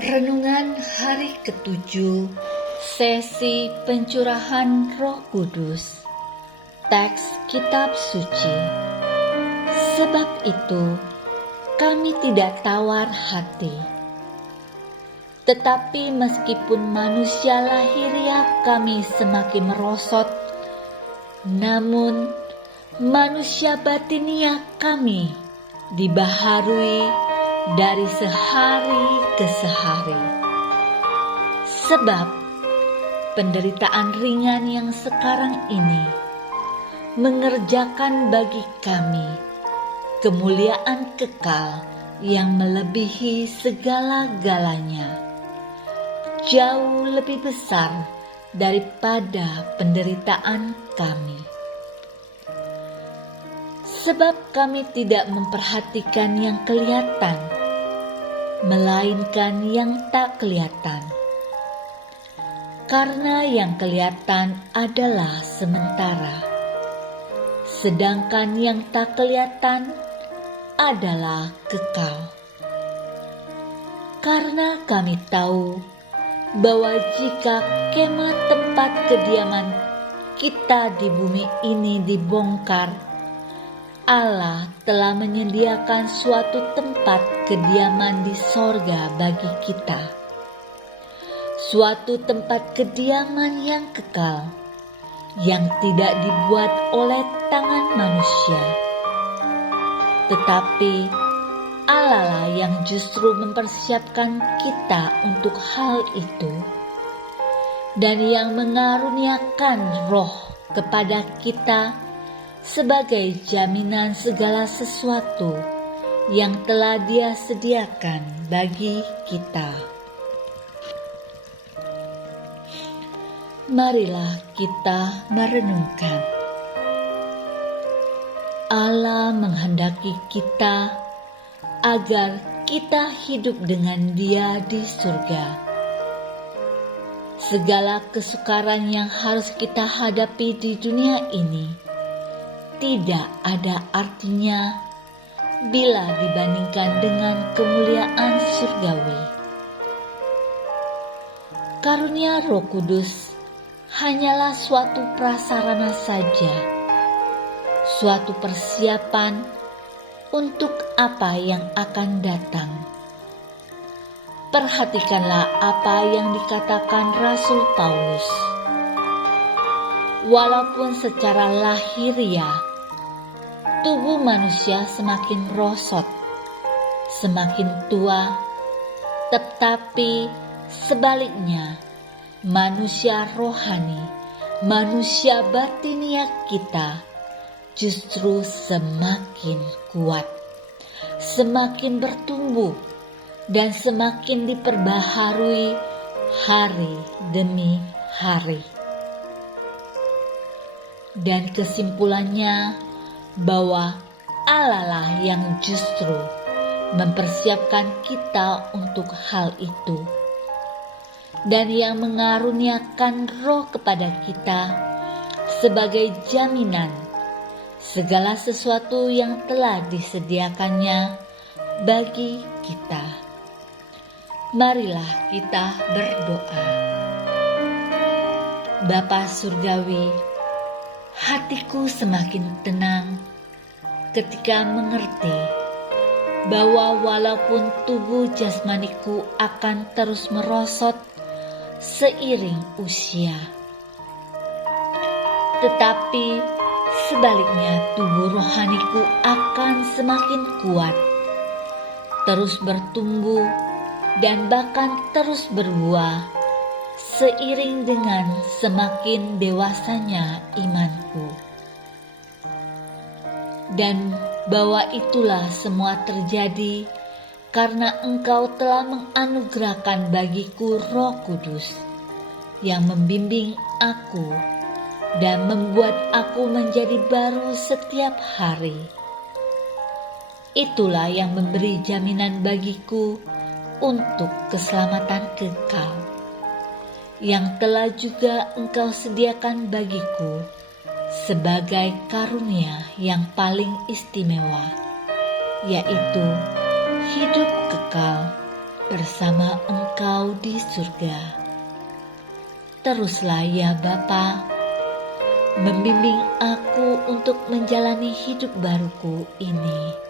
Renungan hari ke-7, sesi pencurahan Roh Kudus. Teks Kitab Suci. Sebab itu, kami tidak tawar hati. Tetapi meskipun manusia lahiriah kami semakin merosot, namun manusia batiniah kami dibaharui dari sehari ke sehari. Sebab penderitaan ringan yang sekarang ini mengerjakan bagi kami kemuliaan kekal yang melebihi segala-galanya, jauh lebih besar daripada penderitaan kami. Sebab kami tidak memperhatikan yang kelihatan, melainkan yang tak kelihatan. Karena yang kelihatan adalah sementara, sedangkan yang tak kelihatan adalah kekal. Karena kami tahu bahwa jika kemah tempat kediaman kita di bumi ini dibongkar, Allah telah menyediakan suatu tempat kediaman di sorga bagi kita. Suatu tempat kediaman yang kekal, yang tidak dibuat oleh tangan manusia. Tetapi Allah lah yang justru mempersiapkan kita untuk hal itu, dan yang mengaruniakan Roh kepada kita sebagai jaminan segala sesuatu yang telah Dia sediakan bagi kita. Marilah kita merenungkan. Allah menghendaki kita agar kita hidup dengan Dia di surga. Segala kesukaran yang harus kita hadapi di dunia ini tidak ada artinya bila dibandingkan dengan kemuliaan surgawi. Karunia Roh Kudus hanyalah suatu prasarana saja, suatu persiapan untuk apa yang akan datang. Perhatikanlah apa yang dikatakan Rasul Paulus. Walaupun secara lahiriah tubuh manusia semakin merosot, semakin tua, tetapi sebaliknya manusia rohani, manusia batiniah kita justru semakin kuat, semakin bertumbuh, dan semakin diperbaharui hari demi hari. Dan kesimpulannya, bahwa Allah lah yang justru mempersiapkan kita untuk hal itu, dan yang mengaruniakan Roh kepada kita sebagai jaminan segala sesuatu yang telah disediakannya bagi kita. Marilah kita berdoa. Bapa Surgawi, hatiku semakin tenang ketika mengerti bahwa walaupun tubuh jasmaniku akan terus merosot seiring usia, tetapi sebaliknya tubuh rohaniku akan semakin kuat, terus bertumbuh dan bahkan terus berbuah seiring dengan semakin dewasanya imanku. Dan bahwa itulah semua terjadi karena Engkau telah menganugerahkan bagiku Roh Kudus yang membimbing aku dan membuat aku menjadi baru setiap hari. Itulah yang memberi jaminan bagiku untuk keselamatan kekal, yang telah juga Engkau sediakan bagiku sebagai karunia yang paling istimewa, yaitu hidup kekal bersama Engkau di surga. Teruslah ya Bapa, membimbing aku untuk menjalani hidup baruku ini.